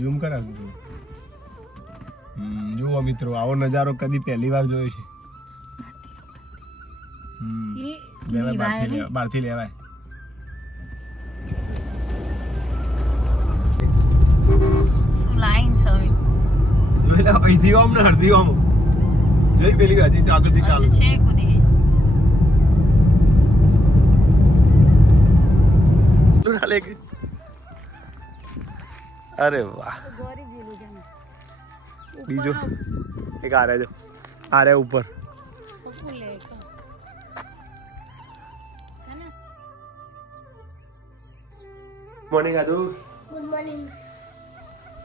Zoom કરા તું જુઓ મિત્રો આવો નજારો કદી પહેલી વાર જોયો છે. લેવાય બહારથી. લેવાય શું લાઈન છે હવે? જોઈ લે અહીંથી આમ ને આમ. જોઈ પેલી હજી આગળથી ચાલુ. છે કુદી. લે કે? અરે વાહ. બીજો. એક આ રહ્યો આ રહ્યો ઉપર. મોર્નિંગ આદુ. ગુડ મોર્નિંગ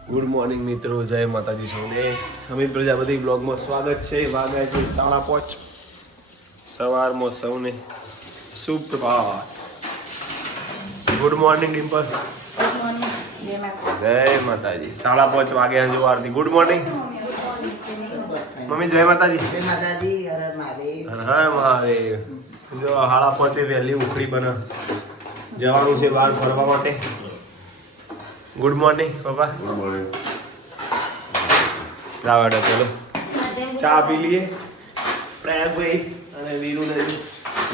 ગુડ મોર્નિંગ મિત્રો. જય માતાજી સૌને. અમિત પ્રજાપતિ બ્લોગમાં સ્વાગત છે. વાગ્યા છે સાડા પાંચ. સવારમાં સૌને સુપ્રભાત. Good morning Dimple. જય માતાજી. સાડા પાંચ વાગ્યા જો આરતી ગુડ મોર્નિંગ મમ્મી જય માતાજી. જય માતાજી. હર હર મહાદેવ. જો હાડા પાંચે વહેલી ઉખડી બને. જવાનું છે બહાર ફરવા માટે. ગુડ મોર્નિંગ પપ્પા. ગુડ મોર્નિંગ લાવો હેડો ચલો. ચા પી લઈએ. પ્રયાગભાઈ અને વીરુ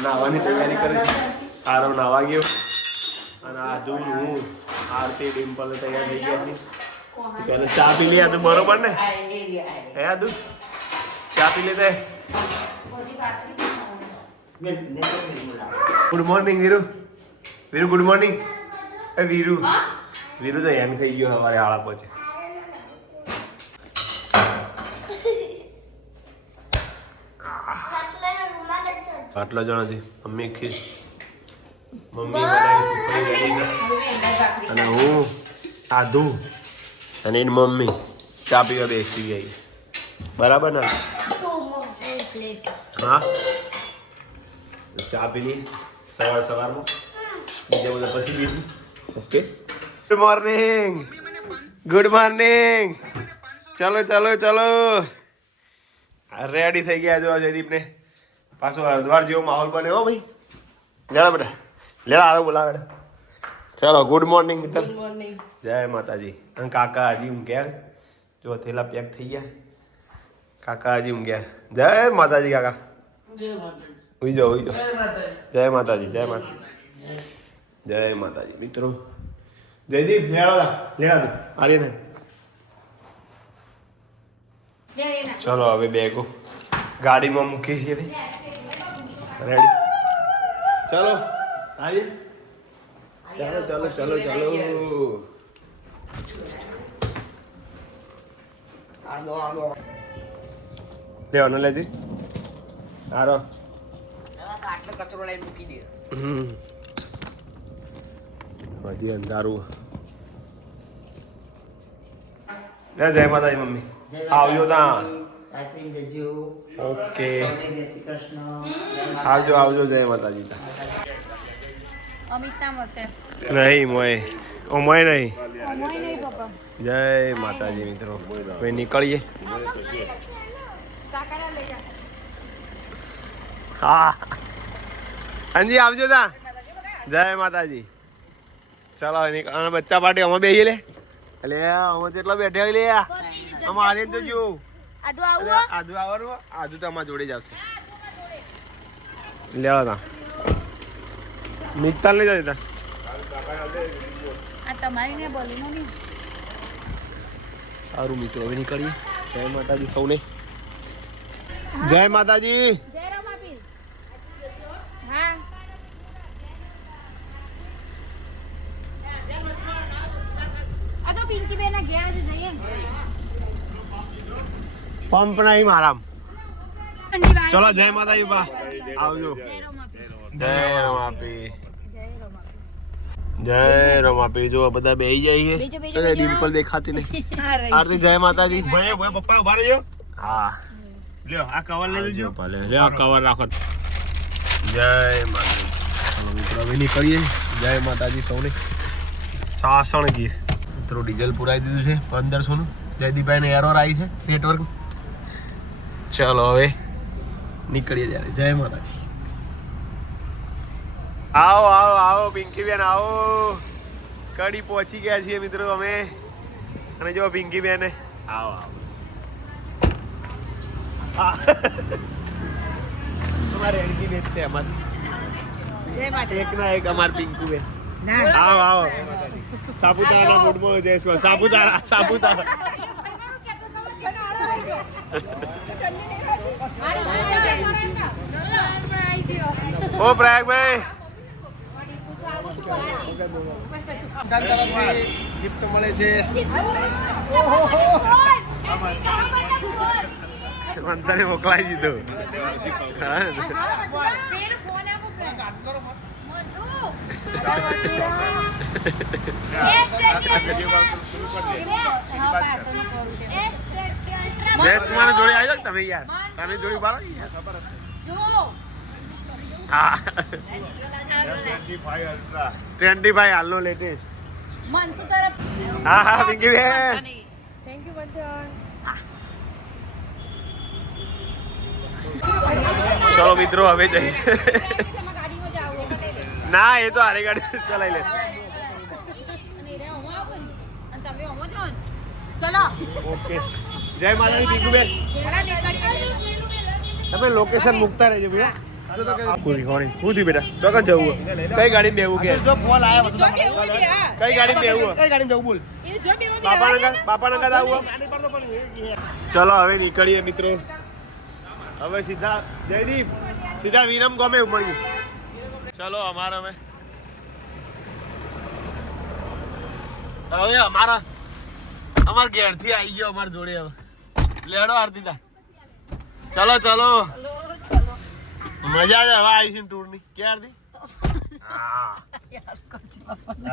નાહવાની તૈયારી કરે. આરામ આરવ નાવા ગયો. અને આધુ હું આરતી ડિમ્પલ તૈયાર થઈ ગયા છે તો ચા પી લઈએ તું બરોબર ને? આ લે લે આ લે. હે આદુ ચા પી લે લે તો. Good morning Viru Viru good morning એ વીરુ વીરુ તો હેંગ થઈ ગયો અમારે આળા પહોંચે આટલા જણા છે. અમે ખીસ મમ્મી બનાવી છે અને હું આધુ અને એની મમ્મી. ચા પીવા બેસી ગઈ. બરાબર ને? હા? ચા પી લઈએ સવાર સવારમાં. બીજા બધા પછી બીજું. Okay. Good morning good morning ચલો ચલો ચલો. રેડી થઈ ગયા જો જયદીપને પાછો હરદ્વાર જેવો માહોલ બન્યો હો ભાઈ. જાણા બેટા. લે આવો બોલાવે ચલો ગુડ મોર્નિંગ મિત્ર. જય માતાજી. અને કાકા હજી ઊંઘ્યા જો થેલા પેક થઈ ગયા. કાકા હજી ઊંઘ્યા જય માતાજી કાકા. ઉઈ જાઓ ઉઈ જાઓ જય માતાજી. જય માતાજી જય માતાજી. મિત્રો જયદીપ લેડા લેવા દો. ને ચલો હવે બેગો ગાડીમાં મૂકી છીએ રેડી ચલો. આવીએ? ચાલો ચાલો ચાલો ચાલો. લેવાનો લેજી આરો હજી અંધારું. જય માતાજી મમ્મી. આવજો તા ઓકે. આવજો આવજો જય માતાજી. તા અમિતના મસે નહીં મોય ઓમોય નહીં. ઓમોય નહીં પપ્પા. જય માતાજી મિત્રો. હવે નીકળીએ. જા. હા. અંજી આવજો તા. જય માતાજી. ચાલો અને બચ્ચા પાર્ટી અમે બેહીએ લે. એટલે અમે જેટલા બેઠા હોય લે અમારે જ જોજો આદુ આવો. આદુ આવવાનું આદુ તો અમારા જોડે જ આવશે. લેવા તા મિત્તાલ નહીં જતા આ તમારી ને બોલી મમ્મી. સારું મિત્રો હવે નીકળીએ. જય માતાજી સૌને. જય માતાજી. જય રમાપીર હા. આ તો પિંકી બેન ઘેર જ જઈએ. પંપ નહીં મારામ. ચલો જય માતાજી બા. આવજો. જય રમાપીર જય રમાપી જો બધા બેહી જાય છે. બેજો, અરે ડિમ્પલ દેખાતી નહીં. આરતી જય માતાજી. ભાઈ ભાઈ પપ્પા ઊભા રહેજો. હા. લ્યો આ કવર લઈ લેજો. ભલે. લ્યો આ કવર રાખો. જય માતાજી. મિત્રો વિની કરીએ જય માતાજી સૌને. સાસણ ગીર મિત્રો ડીઝલ પુરાઈ દીધું છે પંદરસો નું જયદીપભાઈ ને એરોર આવી છે નેટવર્ક ચાલો હવે નીકળીએ ત્યારે. જય માતાજી. આવો આવો આવો પિંકી બેન આવો. કડી પહોંચી ગયા છીએ મિત્રો અમે. અને જો પિંકી બેન આવો આવો. હા. એનકી બેન છે અમાર. એક ના એક અમાર પિંકુ આવો આવો. સાપુતારા મૂડમાં જઈશું સાપુતારા સાપુતારા. ઓ પ્રયાગભાઈ. ગિફ્ટ મળે છે મંતરે મોકલાઈ દીધો. હા. બેસ જોડી આવી તમે યાર? તમે જોડી બાળો યાર. હા. ટ્વેન્ટી ફાઈવ હાલનો લેટેસ્ટ હા હા પિંકી બેન. ચલો મિત્રો હવે જઈએ ના એ તો હારી ગાડી ચલાવી લેશે. ઓકે. જય માતાજી બીજું બેન. તમે લોકેશન મૂકતા રહેજો ભૈયા પૂરી કોણી થયું બેટા ચોક્કસ જવું કઈ ગાડી બેવું કે? જો ફોન આયા જો બેવું બે હા. કઈ ગાડી બેવું કઈ ગાડી જવું બોલ. એ જો બેવું બાપા નગર બાપા નગર આવું ચલો હવે નીકળીએ મિત્રો. હવે સીધા જયદીપ સીધા વિરમ ગમે ઉપડ્યું ચલો અમારા હવે. હવે અમારા અમાર ઘેરથી આવી ગયો અમાર જોડે હવે. લેડો આરતી તા ચલો ચલો. મજા જ હવે આવી છે ટૂરની ક્યારથી?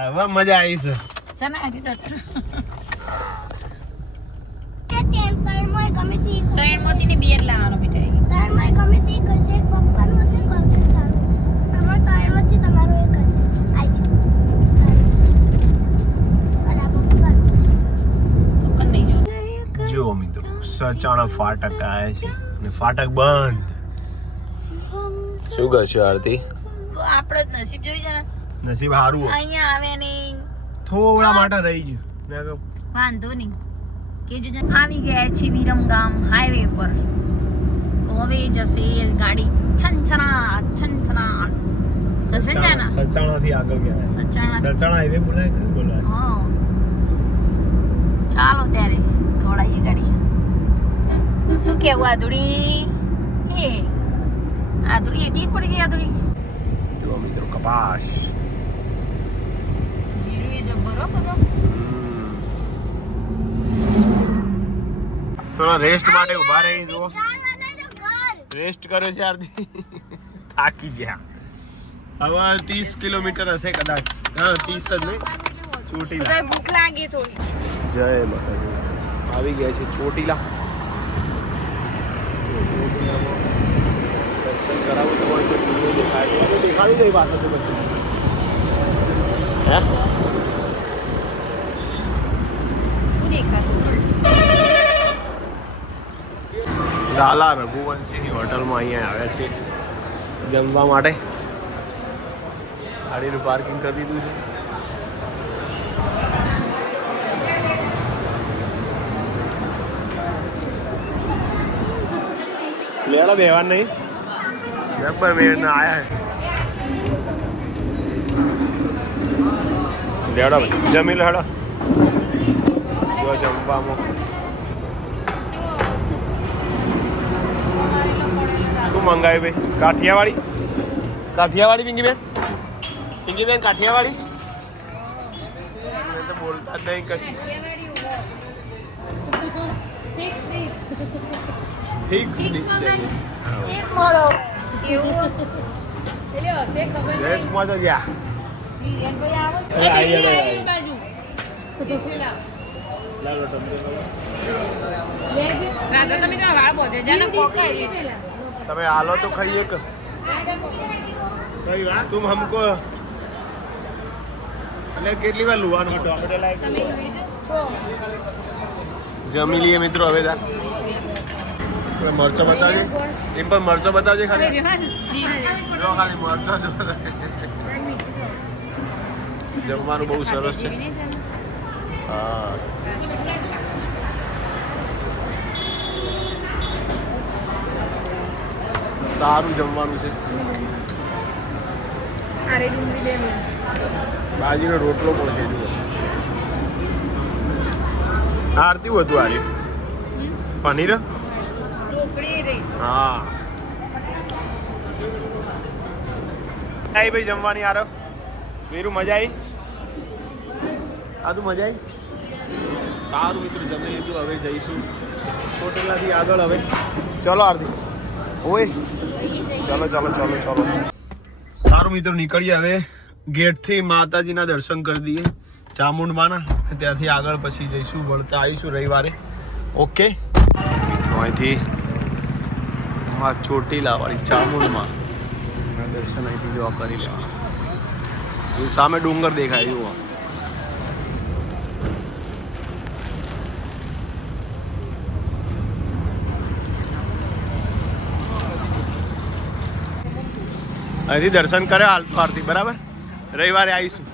હવે મજા આવી છે. ચના આગે ડોક્ટર ત્રણ મોતી ની બિયર લાવવાનો બેટા ત્રણ મોતી ગમે તે પપ્પાનું હશે કોમ્પ્યુટર તમારું ત્રણ મોતી તમારું એક હશે આવી જો મિત્રો સચાણા ફાટક આવે છે. અને ફાટક બંધ. શું કરશે આરતી? આપણે જ નસીબ જોઈ છે ને. નસીબ સારું હોય. અહીંયા આવે ને થોડા માટે રહી ગયું. વાંધો નહીં. કે જો આવી ગયા છે વિરમગામ હાઈવે પર. તો હવે જશે ગાડી છનછના છનછના જશે ને સચાણા થી આગળ ગયા. સચાણા સચાણા હાઈવે બોલાય કે બોલાય. હા. ચાલો ત્યારે દોડાઈએ ગાડી. શું કેવું આધુડી એ આધુડી એકલી પડી ગઈ આધુડી જો મિત્રો કપાસ જીરું એ જબ્બર હો બધો થોડા રેસ્ટ માટે ઊભા રહી જુઓ રેસ્ટ કર્યો છે આરતી થાકી ગયા હવે ત્રીસ કિલોમીટર હશે કદાચ હા ત્રીસ જ નહીં ચોટીલા ભૂખ લાગી થોડી જય માતાજી આવી ગયા છે ચોટીલા ચોટીલામાં દર્શન કરાવું તો હોય તો ટીવી દેખાય દેખાડી દઈ પાછળ તો બધું. હે? લાલા રઘુવંશીની હોટલમાં અહીંયા આવ્યા છે જમવા માટે. ગાડીનું પાર્કિંગ કરી દીધું છે. લેડા બેવાન નહીં? જબ્બર મેળ ના આયા લેડો ભાઈ જમી લો હેડો જો જમવામાં. શું મંગાવ્યું ભાઈ? કાઠિયાવાડી? કાઠિયાવાડી પિંકી બેન? પિંકી બેન કાઠિયાવાડી? મેં તો બોલતા જ નહીં કશું. ફિક્સ ડીશ છે એક મળો એવું એટલે હશે ખબર જયેશ કુમાર તો ગયા તમે તો વાળ બોધે છે. ને ડીશ ખાઈ લે. તમે હાલો તો ખાઈએ કે? કઈ વાત? તું હમકો. એટલે કેટલી વાર લુવાનું જમી લઈએ મિત્રો હવે તાર મરચો બતાવજે. એમ પણ મરચો બતાવજે ખાલી. જો ખાલી મરચો જો જમવાનું બહુ સરસ છે. હા. સારું જમવાનું છે. બાજીનો રોટલો પણ છે જુઓ આરતી વધુ આરી? પનીર? હા. ભાઈ જમવાની આરો. વીરુ મજા આવી આ તો મજા આવી સારું મિત્ર જમી લીધું હવે જઈશું. હોટેલમાંથી આગળ હવે. ચલો આરતી. ઓય ચલો ચલો ચલો ચલો. સારું મિત્રો નીકળીએ હવે. ગેટથી માતાજીના દર્શન કરી દઈએ. ચામુંડમાના. ત્યાંથી આગળ પછી જઈશું વળતા આવીશું રવિવારે. ઓકે? અહીંથી માં ચોટીલાવાળી ચામુંડમાં. દર્શન અહીંથી જોવા કરી લેવા સામે ડુંગર દેખાય જુઓ. અહીંથી દર્શન કર્યો આરતી બરાબર? રવિવારે આવીશું.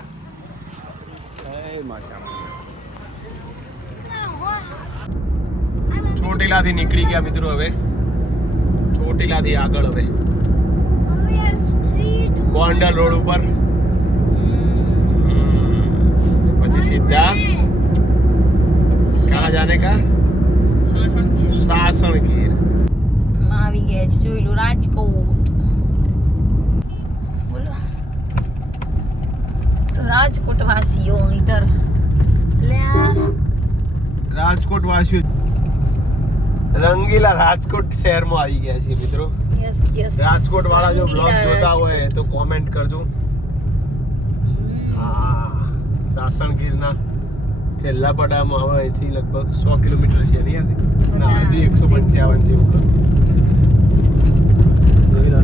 ચોટીલાથી નીકળી ગયા મિત્રો હવે. ચોટીલાથી આગળ હવે. ગોંડલ રોડ ઉપર. પછી સીધા કહાં જાને કા? સાસણ ગીર આવી ગયા છે જોઈ લો રાજકોટ. રાજકોટ વાસીઓ ઇધર રાજકોટ વાસીઓ રંગીલા રાજકોટ શહેરમાં આવી ગયા છે મિત્રો. યસ યસ રાજકોટ વાળા જો બ્લોગ જોતા હોય તો કોમેન્ટ કરજો. હા સાસણગીરના છેલ્લા પડામાં હવે અહીંથી લગભગ સો કિલોમીટર છે નહીં યાર? ના હજી એકસો પંચાવન જેવું કર.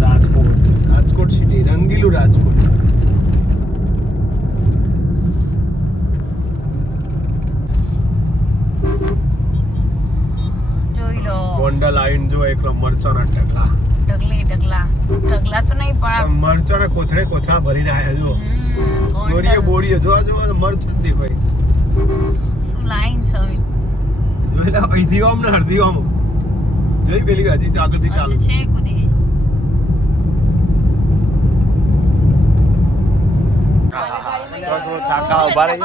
રાજકોટ રાજકોટ સિટી રંગીલું રાજકોટ જોઈ ગોંડલ જો એકલો મરચાના ટકલા ટકલી ટકલા ટકલા તો નહીં પણ મરચાના કોથળે કોથળા ભરીને આવ્યા જો બોરીએ. બોરીએ જો જો મરચ જ દેખાય. શું લાઈન છે હવે? જોઈ અહીંથી આમ ને અડધી આમ. જોઈ પેલી હજી આગળથી ચાલુ. છે કુદી. થાકા ઊભા રહી.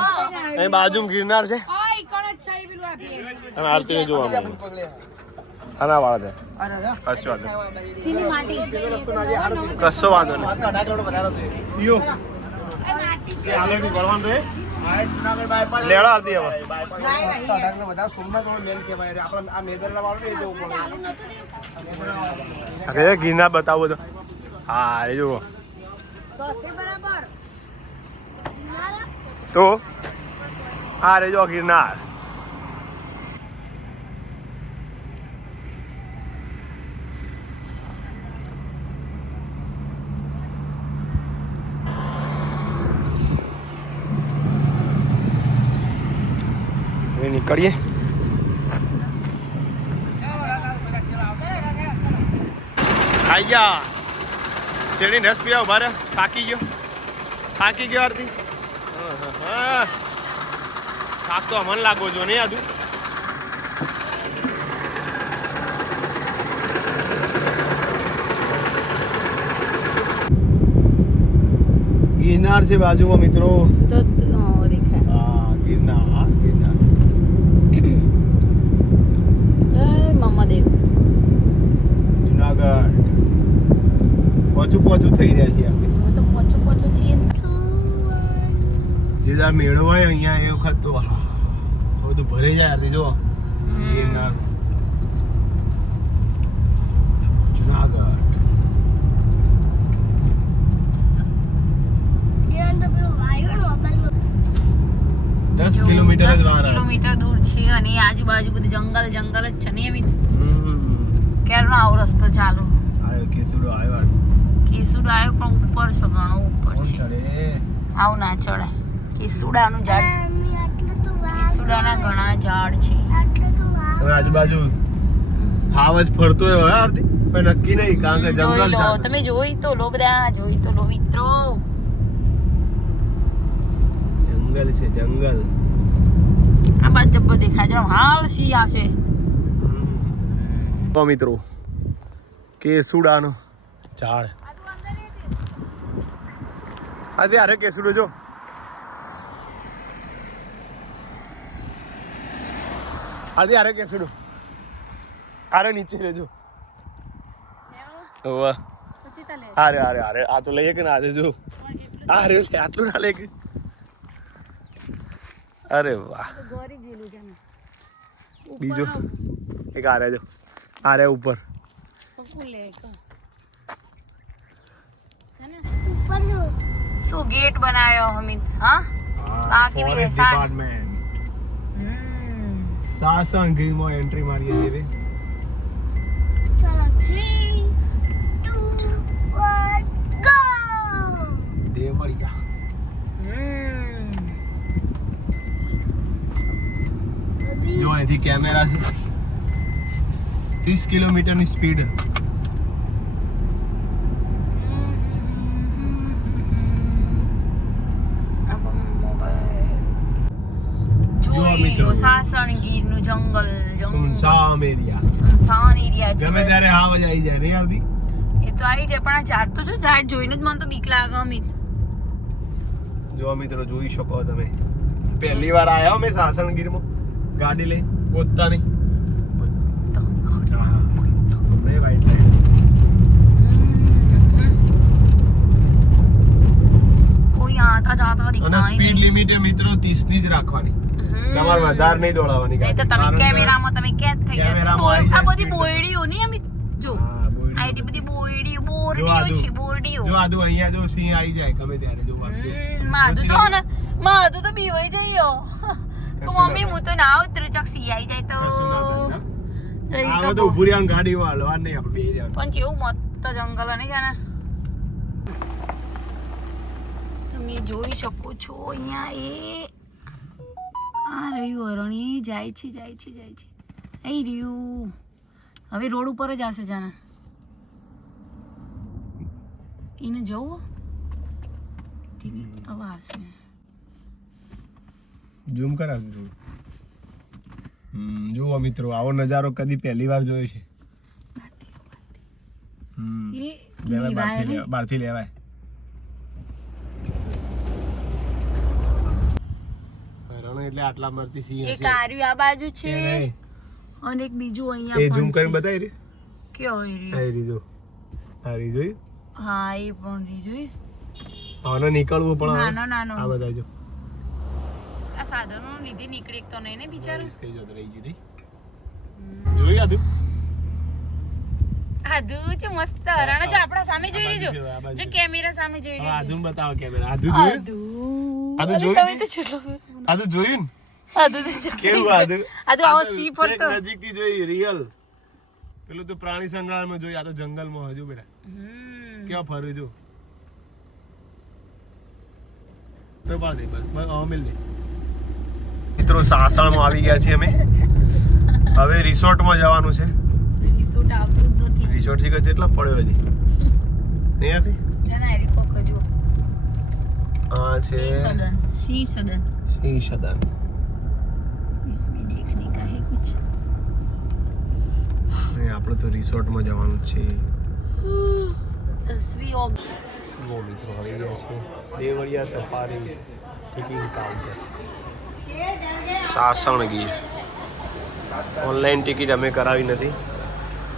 અહીં બાજુમાં ગિરનાર છે. ઓય કોણ જ છે પેલું આપીએ અને આરતી જોવા આના વાળા છે. કશો વાંધો નહીં. ચીની માટી કશો વાંધો નહીં લેડો આરતી હવે ગિરનાર બતાવો તો. હા એ જુઓ. તો આ રે જો ગિરનાર. નીકળીએ આઈ ગયા. શેરડી રસ પીવા ઊભા રહે થાકી ગયો. થાકી ગયો આરતી. હા થાક તો મન લાગો જો નહીં આદુ? ગિરનાર છે બાજુમાં મિત્રો તો ઓ, દેખાય હા ગિરનાર ગિરનાર જય મહાદેવ જુનાગઢ પોચું પોચું થઈ રહ્યા છીએ આપણે. હવે તો પોચો પોચો છીએ. જે મેળો હોય અહીંયા એ વખત તો હા હવે તો ભરે જાય યાર જો ગિરનાર જુનાગઢ. દસ કિલોમીટર જ દસ વાર. આવે. કિલોમીટર દૂર છે અને આજુબાજુ બધું જંગલ જંગલ જ છે ને ક્યારનો આવો રસ્તો ચાલુ? આવ્યો કેસુડો આવ્યો કેસુડો આવ્યો પણ ઉપર છે ઘણો ઉપર છે. આવું ના ચડે. કેસુડાનું ઝાડ. કેસુડાના ઘણા ઝાડ છે. આજુબાજુ હાવ જ ફરતો હોય હવે આરતી? પણ નક્કી નહીં કારણ કે જંગલ છે તમે જોઈ તો લો બધા જોઈ તો લો મિત્રો. જંગલ છે જંગલ. દેખાય છે હાલ સી આવશે તો મિત્રો કેસુડાનો ઝાડ. આજે અરે કેસુડો જો. આજે અરે કેસુડો. અરે નીચે રહેજો વાહ અરે અરે અરે આ તો લઈએ કે ના આજે જો? અરે લે આટલું ના લે કે. અરે વાહ. ગોરી જેલું છે ને. બીજો. એક આરે જો. આરે ઉપર. ઉપર લે શું ગેટ બનાવ્યો અમિત હા બાકી બી ફોરેસ્ટ સાર. ડિપાર્ટમેન્ટ હમ સાસણ ગીરમાં એન્ટ્રી મારીએ છીએ રે ચલો three two one go Devaliya હમ જો અહીંથી કેમેરા છે ત્રીસ કિલોમીટરની સ્પીડ જોઈ સાસણગીરનું જંગલ સુનસામ એરિયા. સુનસાન એરિયા છે ગમે ત્યારે આવાજ આવી જાય રે આવતી એ તો આવી જાય પણ આ ઝાડ તો જો ઝાડ જોઈને જ મને તો બીક લાગે અમિત. જો મિત્રો જોઈ શકો તમે. પહેલી વાર આવ્યા મેં સાસણગીરમાં. ગાડી લઈ પોતાની વાઈટ લાઈન અને લિમિટ મિત્રો 30 ની જ રાખવાની. તમારે વધારે નહીં દોડાવવાની નહીં તો તમે કેમેરામાં તમે કેદ થઈ જશો આ બધી બોયડીઓ ની અમે જો. આ એટલી બધી બોયડીઓ બોરડીઓ છે બોરડીઓ. જો આદુ અહીંયા જો સિંહ આવી જાય ગમે ત્યારે જો. માધુ તો ને માધુ તો બીવાઈ જઈયો. તો મમ્મી હું તો ના ઉતરું ચક સિંહ આવી જાય તો. આમાં તો. ગાડી વાળવા નહીં આપણે. પણ કેવું મસ્ત જંગલ નહીં ને? તમે જોઈ શકો છો અહીંયા એ આ રહ્યું અરણી જાય છે જાય છે જાય છે. અહીં રહ્યું. હવે રોડ ઉપર જ આવશે જાને એને જવું? હવે આવશે. ઝૂમ કરાવજો થોડું. જુઓ મિત્રો આવો નજારો કદી પહેલી વાર જોયો છે. હમ, લેવાય બહારથી લેવાય, એટલે આટલા મારથી સિંહ એક આર્યું આ બાજુ છે. અને એક બીજું એ ઝૂમ કરીને બતાવી રે. કયો એરિયો? આ રીજો આ રી જોઈ? હા એ પણ રીજું આનો નીકળવું પણ નાનો નાનો. આ બધા જો. આ સાધનો લીધે નીકળી તો નહીં ને બિચારો? કઈ જતો રહી ગયું નહીં. જોઈ આદુ? આધુ છે મસ્ત. હરણ છે આપણા સામે જોઈ બાજુ. જો. કેમેરા સામે જોઈ હવે આધુ બતાવો કેમેરા. આદુ જોયું? આદુ. અરે જોયું તમે તો? છેલ્લો આદુ જોયું ને તો કેવું આદુ આદુ આવો સી પર તો નજીકથી જોઈ રિયલ પેલું તો પ્રાણી સંગ્રહાલયમાં જોઈ આ તો જંગલમાં હજુ બેટા ક્યાં ફરું જો? તો બાળ દે બસ અમિલ દે મિત્રો સાસણમાં આવી ગયા છીએ અમે. હવે રિસોર્ટમાં જવાનું છે. રિસોર્ટ આવતું જ નથી. રિસોર્ટથી કેટલા પડ્યો હજી? નહીં હતી જના એરી કોક જો આ છે. સી સદન સી સદન? સિંહ સદન इसमें देखने का है कुछ અને આપણે તો રિસોર્ટમાં જવાનું છે તસવીર ઓફ ગો મિત્રો આવી ગયા છે Devaliya safari ticketing counter Sasan Gir online ticket અમે કરાવી નથી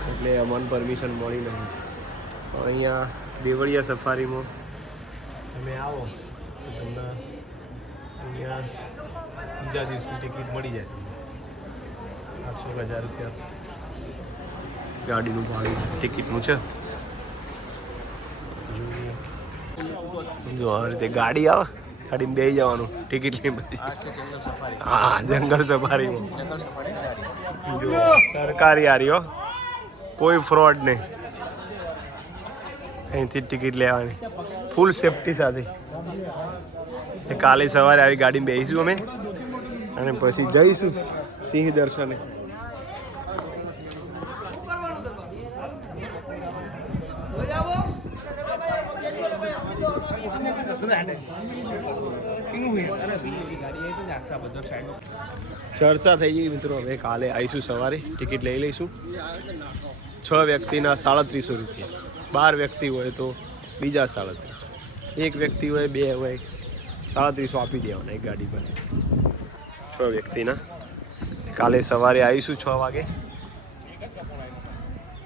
એટલે અમને પરમિશન મળી નહીં તો અહીંયા દેવળિયા સફારીમાં તમે આવો તો તમને અહીંયા બીજા દિવસની ટિકિટ મળી જાય તમને. આઠસો હજાર રૂપિયા. ગાડીનું ભાડું ટિકિટનું છે. જો આ રીતે ગાડી આવે, ગાડીમાં બેસી જવાનું, ટિકિટ લઈ પછી હા, જંગલ સફારીમાં જો, સરકારી આર્યો કોઈ ફ્રોડ નહીં. અહીંથી ટિકિટ લેવાની. ફૂલ સેફટી સાથે. કાલે સવારે આવી ગાડીમાં બેસીશું અમે. અને પછી જઈશું સિંહ દર્શને. ચર્ચા થઈ ગઈ મિત્રો હવે કાલે આવીશું સવારે. ટિકિટ લઈ લઈશું. છ વ્યક્તિના સાડત્રીસો રૂપિયા. બાર વ્યક્તિ હોય તો બીજા સાડત્રીસો. એક વ્યક્તિ હોય, બે હોય. સાડત્રીસો આપી દેવાના એક ગાડી પર. છ વ્યક્તિના. કાલે સવારે આવીશું છ વાગે.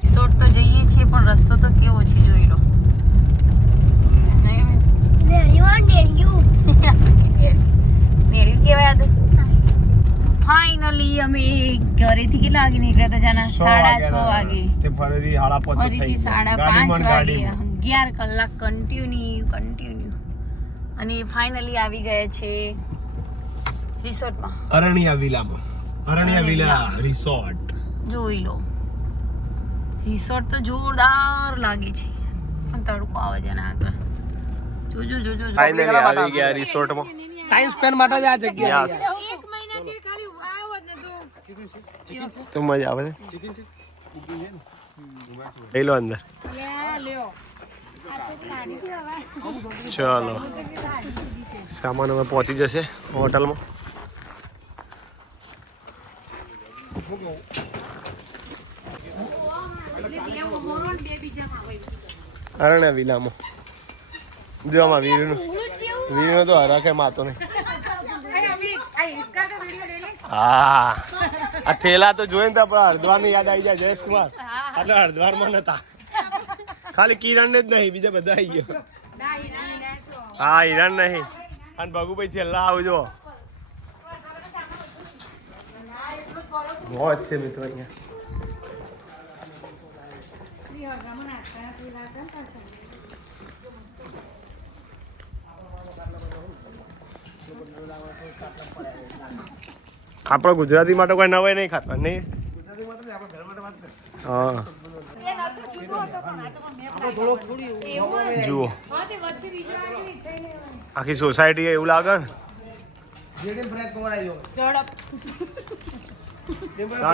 રિસોર્ટ તો જઈએ છીએ પણ રસ્તો તો કેવો છે જોઈ લો. નહીં? કેવાય નેણિયું નેળિયું કહેવાય આ તો ફાઇનલી અમે ઘરેથી કેટલા વાગે નીકળ્યા હતા જાના? સાડા છ વાગે. ફરીથી સાડા પાંચ વાગે અગિયાર કલાક કન્ટિન્યુ કન્ટિન્યુ અને ફાઇનલી આવી ગયા છે રિસોર્ટમાં અરણ્યા વિલામાં. અરણ્યા વિલા રિસોર્ટ જોઈ લો. રિસોર્ટ તો જોરદાર લાગે છે. પણ તડકો આવે છે ને આગળ. જોજો જોજો. ફાઇનલી આવી ગયા રિસોર્ટમાં ટાઈમ સ્પેન્ડ માટે જ આ જગ્યા યસ તો. મજા આવે છે? લઈ લો અંદર. ચલો. સામાન હવે પહોંચી જશે હોટલમાં. અરણ્યા વિલામાં જો આમાં વીરનું વીરનો તો હરાખે માતો નહીં. હા. આ થેલા તો જોઈને તો પણ હરદ્વારની યાદ આવી જાય જયેશ કુમાર એટલે હરિદ્વારમાં નતા. ખાલી કિરણ ને જ નહીં બીજા બધા આવી ગયો. હા હિરણ નહીં. અને ભગુભાઈ છેલ્લા આવજો. મોજ છે મિત્રો અહીંયા. આપણે ગુજરાતી માટે કોઈ નવાઈ નહીં ખાતા નહીં? હા. જુઓ. આખી સોસાયટી એવું લાગે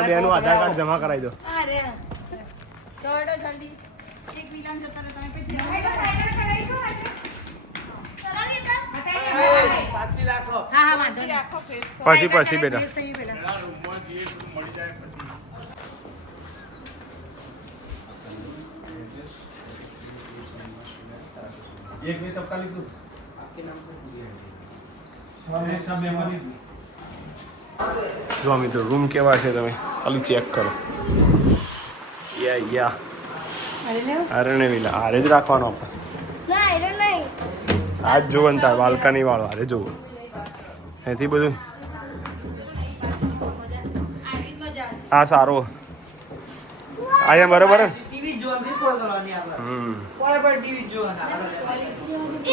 બેનું આધાર કાર્ડ જમા કરાવી દો. પછી પછી બેટા. જો મિત્રો રૂમ કેવા છે તમે? ખાલી ચેક કરો. યા યા અરે વિલા હારે જ રાખવાનો આપણે. ના એનો નહીં. આ જ જોવો ને તાર બાલ્કની વાળો હારે જોવો. એથી બધું? આ સારો. આયા બરોબર? ને ટીવી જોવા બી કોઈ કરવાની આપણે હમ. ટીવી જોવાના એ અમારા અંકલ ટીવી નું ક્યાં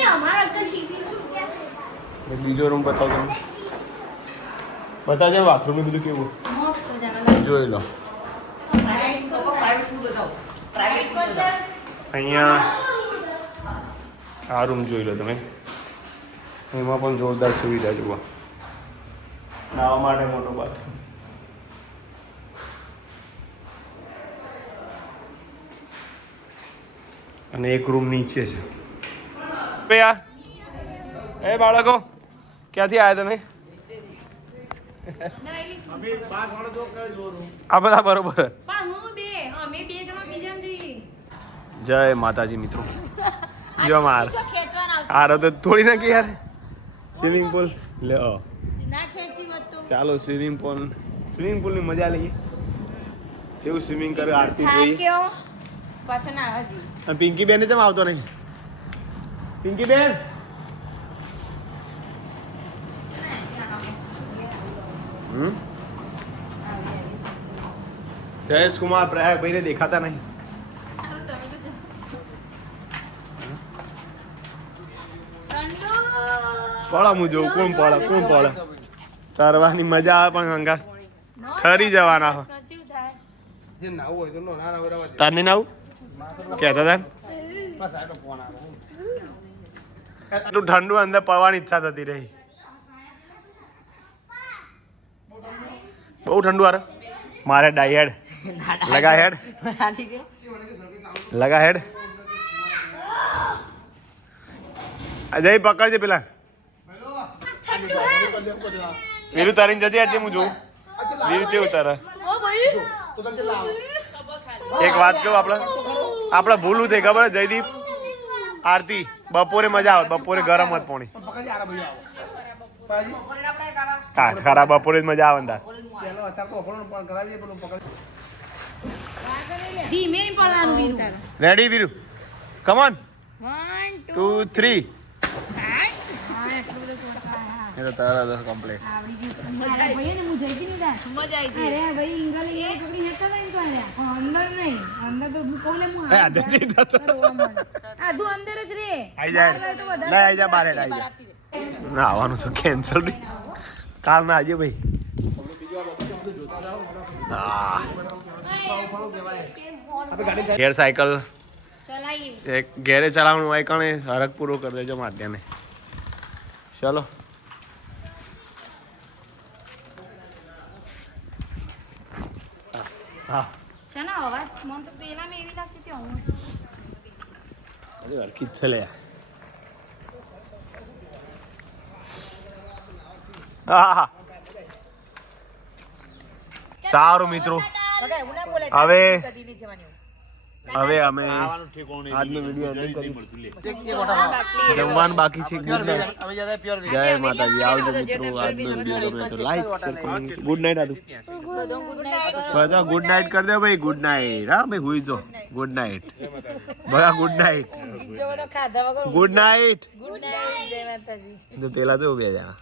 બીજો રૂમ બતાવો તમે બતાવજો બાથરૂમ ને બધું કેવું? મસ્ત છે જોઈ લો. અહીંયા આ રૂમ જોઈ લો તમે. એમાં પણ જોરદાર સુવિધા જુઓ. નાવા માટે મોટો બાથરૂમ અને એક રૂમ નીચે છે. ભૈયા એ બાળકો ક્યાંથી આવ્યા તમે? આ બધા બરોબર જય માતાજી મિત્રો. જો માર આરો તો થોડી ના કે યાર. સ્વિમિંગ પુલ લે ચાલો સ્વિમિંગ પુલ સ્વિમિંગ પુલની મજા લઈએ. જેવું સ્વિમિંગ કરે આરતી જોઈએ. પાછળ ના પિંકી બેન જમ આવતો નહીં? પિંકી બેન હમ જયેશ કુમાર પ્રયાગ ભાઈને દેખાતા નહીં. પડા હું જોઉં કોણ પડે કોણ પડે તરવાની મજા આવે પણ ગંગા ઠરી જવાના હો. સાચું થાય તાર નહીં આવું કહેતા હતા ને? એટલું ઠંડુ અંદર પડવાની ઈચ્છા થતી રહી. બહુ ઠંડુ આરે મારે ડાઈ હેડ. લગા હેડ. લગા હેડ. અજય પકડજે પેલા. વીરુ તારીને જતી આજે હું જોઉં. વીરુ છે ઉતારે. એક વાત કહું આપણે. આપણે ભૂલું થઈ, ખબર જયદીપ? આરતી બપોરે મજા આવે બપોરે ગરમ જ પોણી. ખરા બપોરે જ મજા આવે તાર. Ready Viru come on one two three એ તો તારા દસ કમ્પ્લીટ અરે ભાઈ ને હું જઈતી નહીં ત્યાં મજા આવી અરે ભાઈ ઇંગલ એ પકડી હેતા નહીં તો પણ અંદર નહીં. અંદર તો કોને લે હું આ આજે સીધા તો આ તું અંદર જ રે. આઈ વધારે લે આઈ જા બારે આઈ જા. ના આવવાનું તો કેન્સલ નહીં. કાલ ના આજે ભાઈ. ઘેર સાયકલ. ઘેરે ચલાવવાનું હોય કણે હરક પૂરો કરી દેજો માધ્યને ચલો. હા. છે ને અવાજ મને તો પેલા મેં એવી લાગતી હતી હું હરખી જ છે લે સારું મિત્રો હવે હવે અમે આજનો વીડિયો એન્ડ કરી જમવાનું બાકી છે ગુડ પ્યોર જય માતાજી. આવજો મિત્રો આજનો વીડિયો ગમે તો like share comment good night આદુ. બધા ગુડ નાઇટ કરી. દો ભાઈ ગુડ નાઇટ. હા ભાઈ હુઈ જો ગુડ નાઈટ બધા ગુડ નાઈટ ગુડ નાઇટ. તો પેલા તો બે જણા